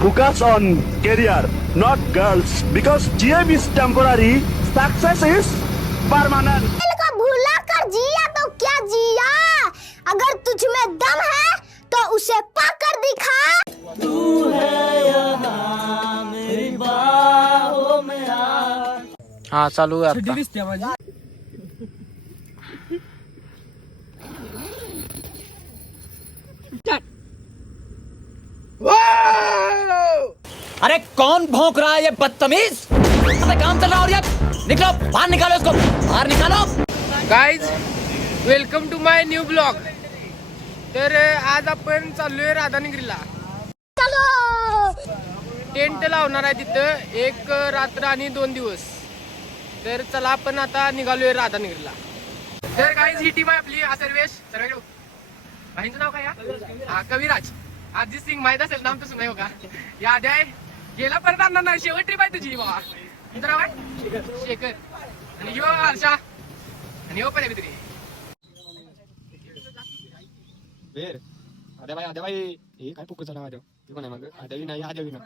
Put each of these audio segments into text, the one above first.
Focus on career, not girls, because GM is temporary, success is permanent. दिल को भूला कर जिया तो क्या जिया, अगर तुझ में दम है तो उसे पाकर दिखा। हाँ चालू आहे आता. अरे कौन भौंक रहा है ये बदतमीज? काम चल रहा और ये निकलो बाहर, निकालो इसको बाहर निकालो. Guys welcome to my new blog. तर आज आपण चाललोय राधानगरीला. टेंट लावणार आहे तिथं 1 रात्र आणि 2 दिवस. तर चला आपण आता निघालोय राधानगरीला. तर गाईज ही टीम आहे आपली. सर्वेश सर्वेश भाईंचं नाव काय? हा कविराज अजित सिंग. माहित असेल नाम तसं नाही हो का? याद्या आहे गेला परत आणणार नाही. शेवट ट्रिप आहे तुझी बाबा. तुझं नाव आहे शेखर आणि यो हर्षा आणि हो पण आहे तरी. आद्या बाई हे काय फुकट झाला आद्या ते पण आहे मग आद्यावी नाही आद्यावी ना.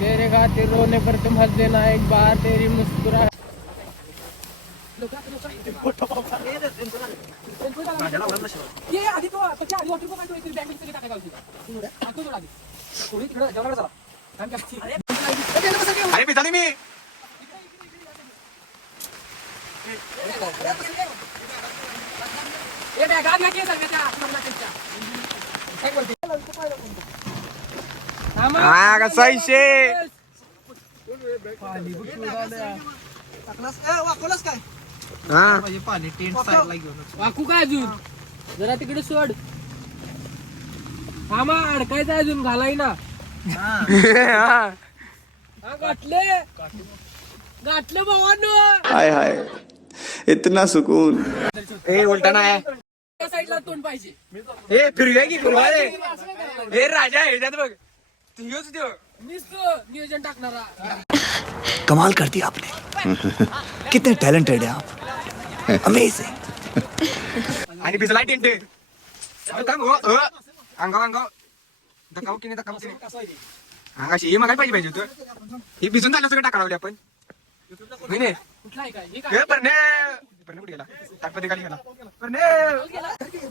तेरे खातिर रोने पर तुम हंस देना एक बार तेरी मुस्कुरा. अरे पिता मी कसा विषय. वाकू काय अजून जरा तिकडे सोड. हा मग अडकायचं अजून घालाई ना. गाठले गाठले भावांनो. हाय हाय, इतना सुकून. ए उलटा नाही त्या साईडला तोंड पाहिजे. ए फिरूया की फिरवा रे. हे राजा आहे ह्याच्यात बघ तुझ्योच देव. मीच नियोजन टाकणारा. कमाल कर दिया आपने. कितने टैलेंटेड है आप. अमेजिंग. आणि भिजलाय टेंट अंगाव अंगाव दकाव की नाही दकाव की नाही. अंगाशी हे मागायला पाहिजे होतं. हे भिजून झालं सगळं टाकावले आपण. नाही कुठला आहे काय हे हे परने परने कुठे गेला ताकपती खाली गेला परने.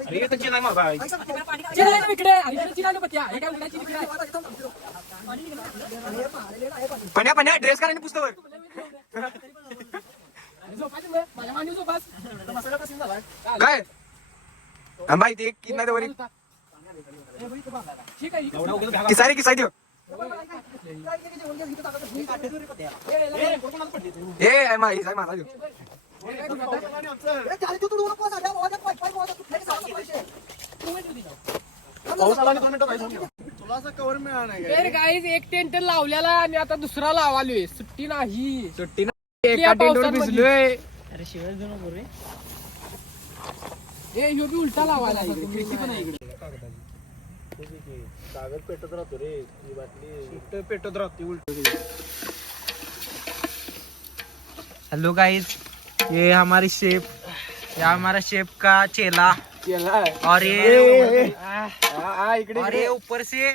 अरे तर नाही मग बाई चिरायला इकडे आणि इकडे चिरायला पत्या. हे काय उडायची तिकडे आहे. पण्या पण्या ड्रेस करा आणि पुस्तकावर झोपायचं मग. माझ्या मांडीवर झोपास. काय बाई ते कितना ते वरी ठीक आहे किसारी किसाई देव. ए माई साई माझा देव. तर गाईज एक टेंट लावलेला आणि आता दुसरा लावालोय. सुट्टी नाही. सुट्टी ना एका टेंटवर भिजलोय. ए ह्यो बी उलटा लावायला आहे इकडे. खिडकी पण आहे इकडे. हेलो गाइस, ये हमारी शेफ, ये हमारा शेफ का चेला. और ये ऊपर से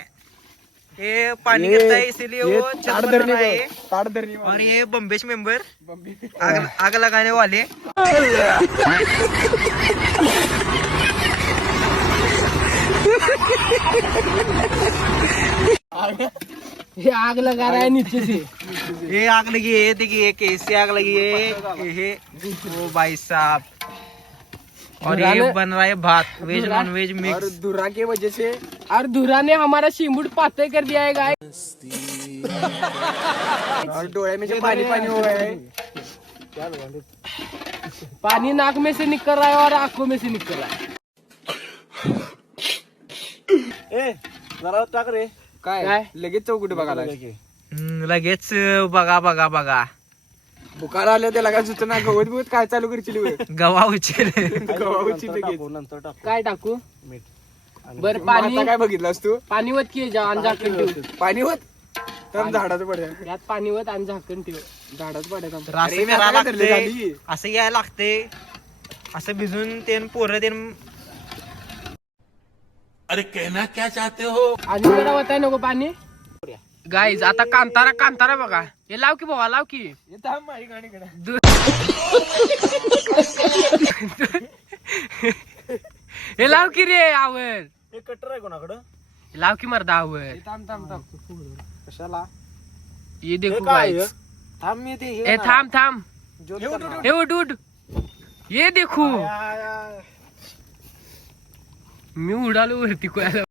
ये पानी गिरता है इसीलिए वो छत बन रहा है. और ये बम्बेश मेंबर आग लगाने वाले. ये आग लगा रहा है नीचे से. ये आग लगी है, देखिए कैसे आग लगी है. ये वो भाई साहब. और ये बन रहा है भात, वेज नॉन वेज मिक्स. धुरा के वजह से और धुरा ने हमारा शिंबुड पाते कर दिया है गाइस. और डोळे में पानी पानी हो गया है. पानी नाक में से निकल रहा है और आंखों में से निकल रहा है. जरा टाक रे. काय लगेच चौकट बघायला लगेच बघा बघा बघा. बुकार आल्या त्याला काय सुचना गवत बिवत काय चालू करशील बे? गवा उचल गव्हाची लगेच. काय टाकू मीठ. बर पाणी आता काय बघितलास तू पाणी वत की आणि झाकण ठेव पाणी होत तर झाडाचं पडल्या यात पाणी वत आणि झाकण ठेव. झाडाचं पडायचं तर असं करायला लागते असं यायला लागते असं भिजून ते पोरं ते आणि जरा वताय नको पाणी गाईज आता कांतारा बघा हे लाव की बाबा लाव की हे लाव की रे आवर हे कटर आहे कोणाकडं? हे लाव की मर्दा आवर कशाला ये देखो काय गाईज थांब मी ते ए थांब हे उठ ये देखो मी उडालो वरती कोणाला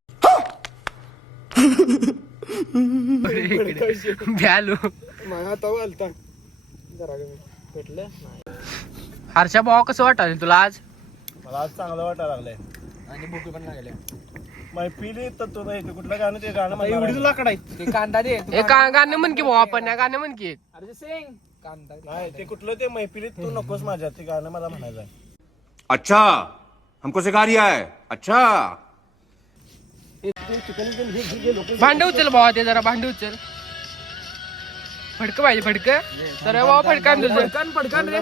भ्यालो माझ्या हातावर आलता जरा भेटलं हर्षा भावा कसं वाटाल तुला आज मला आज चांगलं वाटायला लागलंय. आणि भूक पण लागल्या मैफिली तर तो नाही, ते कुठलं गाणं, ते गाणं म्हणणार लाकड आहे ते कांदा दे हे गाणं म्हण की भाऊ आपण या गाणं म्हण की अरे सिंग कांदा नाही, ते कुठलं ते मैफिलीत तू नकोस माझ्या, ते गाणं मला म्हणायचं आहे. अच्छा हमको सिखा रिया है अच्छा भांड उचल भावा ते जरा भांड उचल फडक पाहिजे फडक तर भावा फडकान तुझं पडकान रे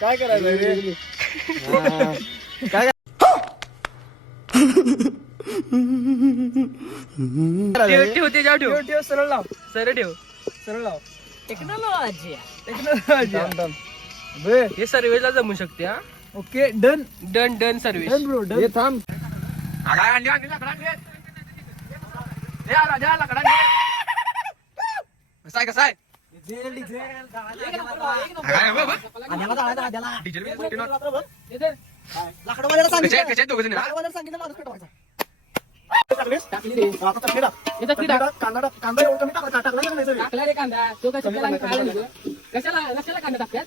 काय करायचं रे? ठेव ते जाऊ ठेव ठेव सरळ लाव सरळ लाव टेक्नॉलॉजी हे सर्वेला जमू शकते हा ओके डन डन सर्वे ब्रो डन हे थांब कसाय टाकला रे कांदा तो कशाला कांदा टाकतात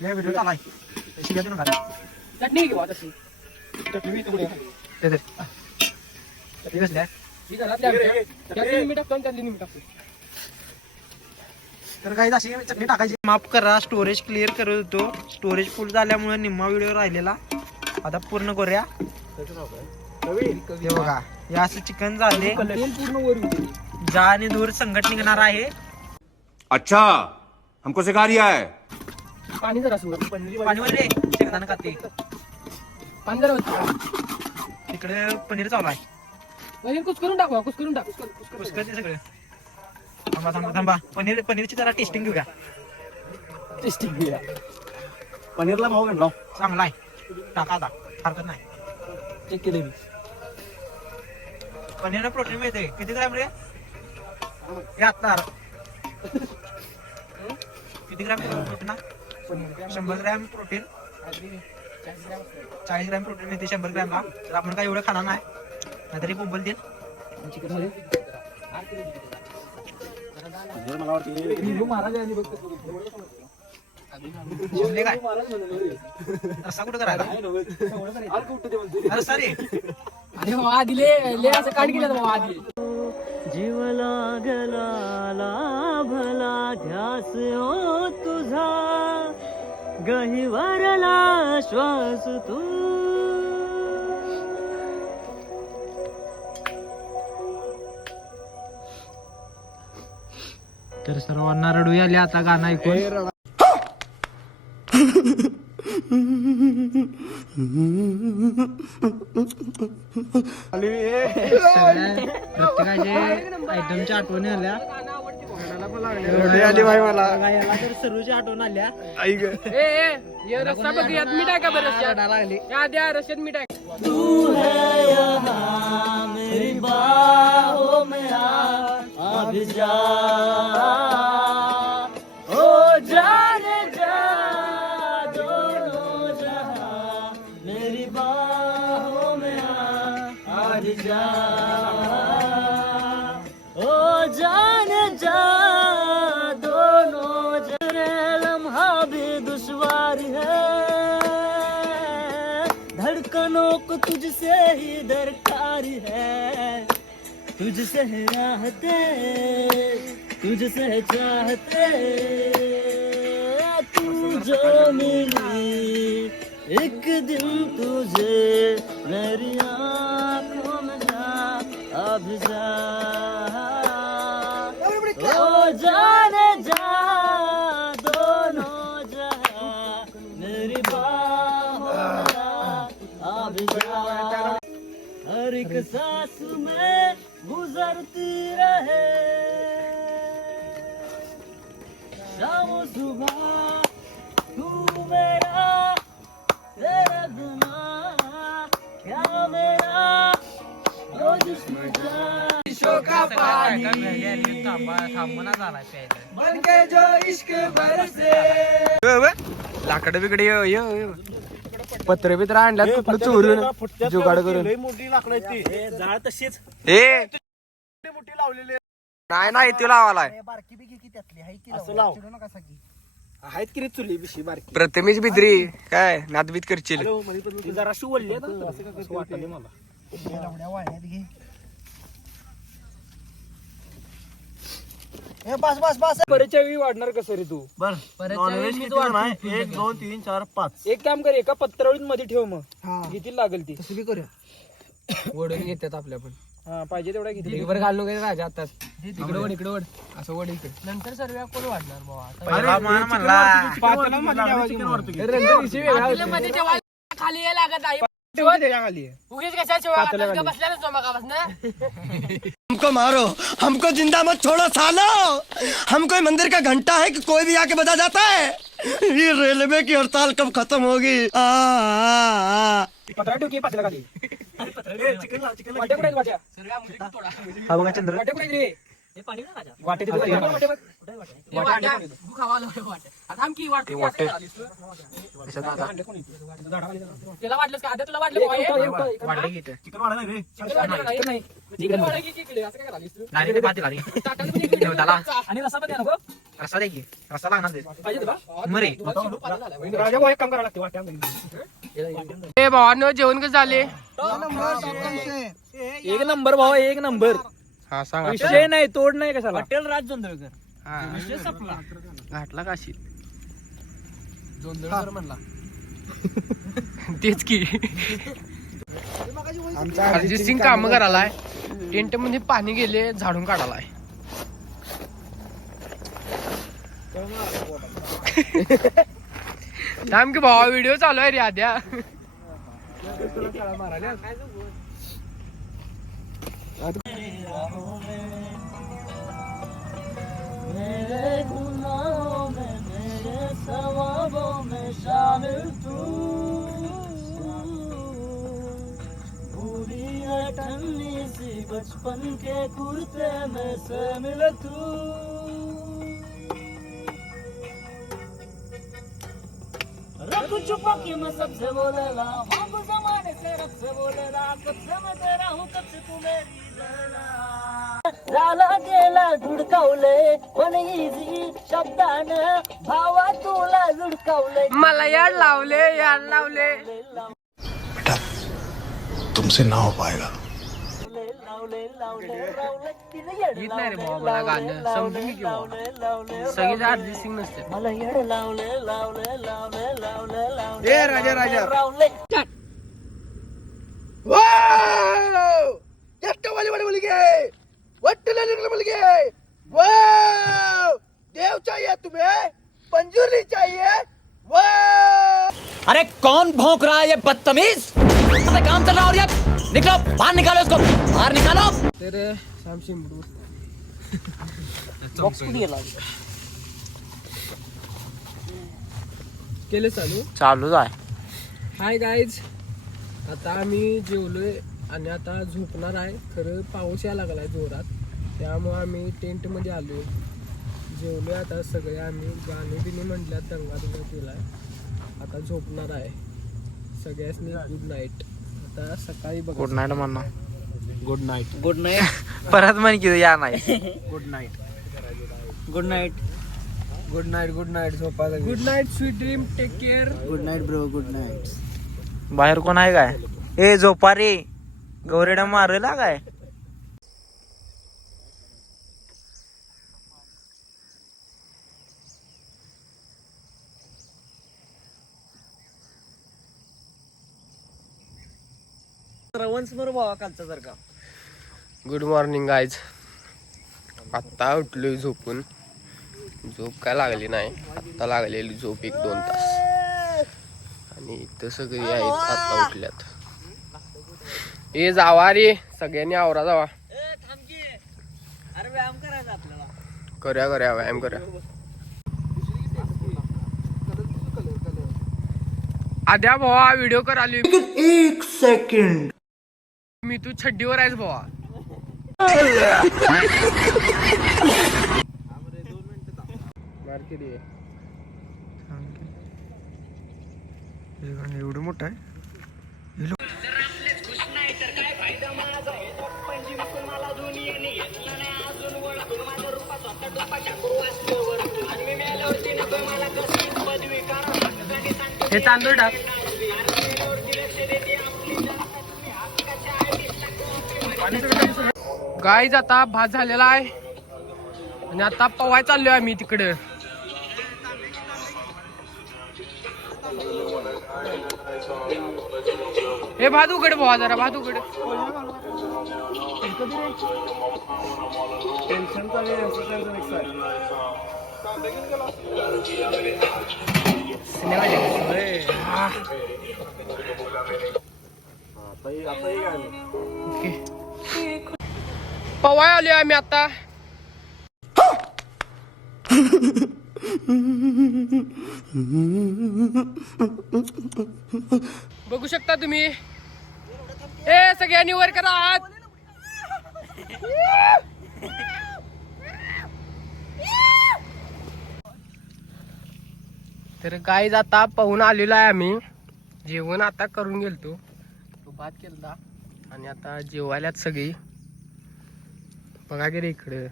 चटणी घेऊ तशी तर काही अशी चटणी टाकायची. माफ करा स्टोरेज क्लिअर करत होतो, स्टोरेज फुल झाल्यामुळे निम्मा व्हिडिओ राहिलेला आता पूर्ण करूया. हे बघा हे असं चिकन झाले जा आणि दूर संकट निघणार आहे. अच्छा हमको सिखा रिया है पाणी जरा पाणीवर रे शेंगदाणा खाते पाणी जरा तिकडे पनीर चालू आहे. पनीर कुस्करून टाकू पुष्कळ सगळे थांबा पनीरची जरा टेस्टिंग घेऊया. पनीरला भाव घेतला चांगला आहे टाका आता हरकत नाही. चेक केले मी पनीरला प्रोटीन मिळते किती ग्रॅम रे 70 किती gram protein 100 gram protein 40 gram protein मिळते 100 ग्रॅमला. तर आपण काय एवढं खाणार नाही नाहीतरी बोंबल देईल. मला वाटतं शिजले काय रस्सा कुठं करायला रस्सा रे अरे बाबा आधी ले असं काढ केलं बाबा आधी जीव लागला भला ध्यास हो तुझा गहिवरला श्वास तू तर सर्वांना रडू आले आता गाणं ऐकून. प्रत्येकाचे आयटमच्या आठवणी आल्या भाई मला याला तर सर्वची आठवण आल्या. ए रस्ता बघ यात मीठ आहे का बरं रस्त्यात लागली या रस्त्यात मीठ आहे तू है यहाँ मेरी बाहों में आ भी जा ओ जाने जा दोनों जहां मेरी बाहों में आ भी जा ओ जाने जा दोनों जहां लम्हा भी दुश्वार है धड़कनों को तुझसे ही दरकार है तुझसे है राहते तुझसे है चाहते तू जो मिली एक दिन तुझे मेरी आंखों में जा अब जा ओ जाने जा दोनों जहां मेरी बाहों में जा अब जा हर एक सांस में गुजरती रहे शाम सुबह तू मेरा तेरे बिना क्या मेरा वो जिस्म जान शोका पानी थांबून झालाय प्यायला. मन के जो इश्क बरसे लाकडं बिकडे पत्र बित्र आणल्यात कुठलं चोरून जुगाड करून मोठी लाकडं आहेत ती जाळ तशीच ए नाही तू लावालाय असं लाव आहेत की रे चुली बिशी बारकी प्रथमेश बिद्री काय नादबीत करशील ती जरा शिवली असं वाटले मला बरेच्या वेळी वाढणार कसं रे तू नॉनव्हेज किती जण आहे 1 2 3 4 5 एक काम कर एका पत्रावळीत मध्ये ठेव मग किती लागेल ती तसं करूया वडून घेतात आपल्या पण हा पाहिजे तेवढा किती बरं घालून गेले राजा आताच इकडे वड इकडे वड असं वड इकडे नंतर सर्व कोण वाढणार बाबा खाली यायला लागत आहे उगीच कशा बसल्या हमको मारो हमको जिंदा मत छोड़ो सालो हम कोई मंदिर का घंटा है कि कोई भी आके बजा जाता है ये रेलवे की हड़ताल कब खत्म होगी रसा दे की रसा लागणार मरे भावानं जेवण कसं झाले एक नंबर भाऊ एक नंबर हा सांगा विषय नाही तोड नाही कशाला हॉटेल राज जोंधळकर विषय संपला घाटला काशी जोंधळकर म्हणला तेच की अरिजित सिंग काम करायलाय टेंट मध्ये पाणी गेले झाडून काढालाय थांब की भावा व्हिडिओ चालू आहे रे आद्या मेरे गुनाहों में मेरे सवाबों में शामिल तू पूरी है ठन्नी सी बचपन के कुर्ते में से मिल तू रख छुपा के मैं सबसे बोलेला वापस जमाने से रब से बोलेला कब से मैं तेरा हूँ कब से तू मेरी झाला गेला धुडकावले पण इझी शब्दानं भावा तुला झुडकावले मला याड लावले तुमसे ना हो पाएगा येत नाही रे बाबा मला गाणं समजून मी किंवा सगळीच अरिजित सिंग नसते मला येड लावले लावले लावले लावले लावले ए राजा लावले देव चाहिए तुम्हें पंजूरी चाहिए अरे कौन भौंक रहा है ये बदतमीज काम चल रहा है और ये निकलो बाहर निकालो इसको बाहर निकालो तर सॅम शिंबडू केलं चालूच आहे हाय गाईज आता आम्ही जेवलोय आणि आता झोपणार आहे खरं पाऊस यायला लागलाय जोरात त्यामुळे आम्ही टेंट मध्ये आलोय जेवलोय आता सगळे आम्ही गाणे बिने म्हटल्या दंगा दुंगा केलाय आता झोपणार आहे सगळ्यांनी गुड नाईट आता सकाळी बघा गुड नाईट म्हणा गुड नाईट परत म्हण की या नाही good night good night good night झोपा good night sweet dream take care good night bro good night बाहेर कोण आहे काय ए झोपा रे गौरेडा मारला काय गुड मॉर्निंग गाईज. आत्ता उठलोय झोपून. झोप काय लागली नाही, आत्ता लागलेली झोप 1-2 तास. आणि इथं सगळी आहेत आत्ता उठल्यात. ए जावा रे, सगळ्यांनी आवरा जावा. करूया व्यायाम करूया. आद्या भावा व्हिडिओ कर आली. 1 सेकंड. मी तू छड्डीवर आहेस भावा. एवढं मोठं आहे. हे तांदूळ टाक. गाईज आता भात झालेला आहे आणि आता पवाय चाललोय आम्ही तिकडे. हे भात उघड भावा, जरा भात उघड. पवाय आलोय आम्ही आता. बघू शकता तुम्ही. ए सगळ्यांनी वर करा हात. तर गाईज आता पाहून आलेलो आहे आम्ही. जेवण आता करून गेलतो, तो भात केलता आणि आता जेवायलात सगळी. बघा की रे इकडे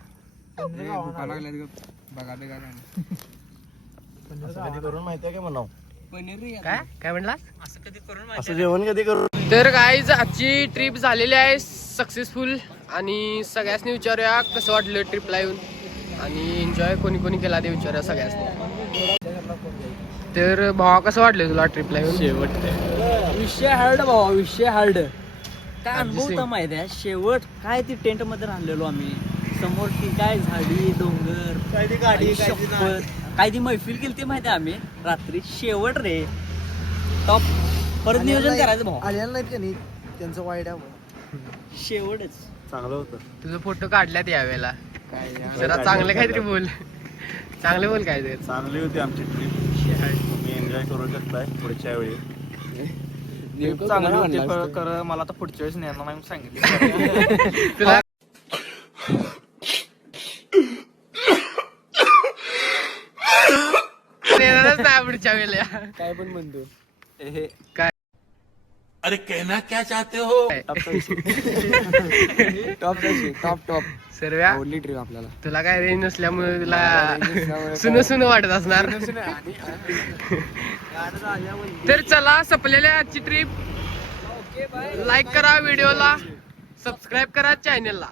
काय म्हणला. असं जेवण कधी करू. तर गाईज आजची ट्रिप झालेली आहे सक्सेसफुल. आणि सगळ्यांनी विचारूया कसं वाटलं ट्रिपला येऊन, आणि एन्जॉय कोणी कोणी केला ते विचारूया सगळ्यांनी. तर भावा कसं वाटलं तुला ट्रिपला येऊन. विषय हार्ड भावा, विषय हार्ड. काय अनुभव होता माहिती आहे. शेवट काय ती टेंट मध्ये राहिलेलो आम्ही. समोर ती काय झाडी डोंगर, काय ती मैफिल केली ती माहिती आहे आम्ही रात्री. शेवट रे टॉप. परत नियोजन करायचं भाऊ. आलेलं नाहीत का नाही त्यांचं वाईट शेवटच चांगलं होतं. तुझं फोटो काढल्यात यावेळेला. जरा चांगलं काहीतरी बोल, चांगले बोल काय ते. चांगली होती आमची ट्रिप. तुम्ही एन्जॉय करू शकताय पुढच्या वेळी. चांगलं होते कर. मला तर पुढच्या वेळेस नेणार नाही सांगितलं तुला. नेणारच नाही पुढच्या वेळेला. काय पण म्हणतो काय अरे कहना क्या चाहते हो. टॉप सर्व्या ओनली ट्रिप आपल्याला. तुला काय रेंज नसल्यामुळे तुला सुन वाटत असणार. तर चला संपलेल्या आजची ट्रिप. लाईक करा व्हिडिओला, सबस्क्राईब करा चॅनलला.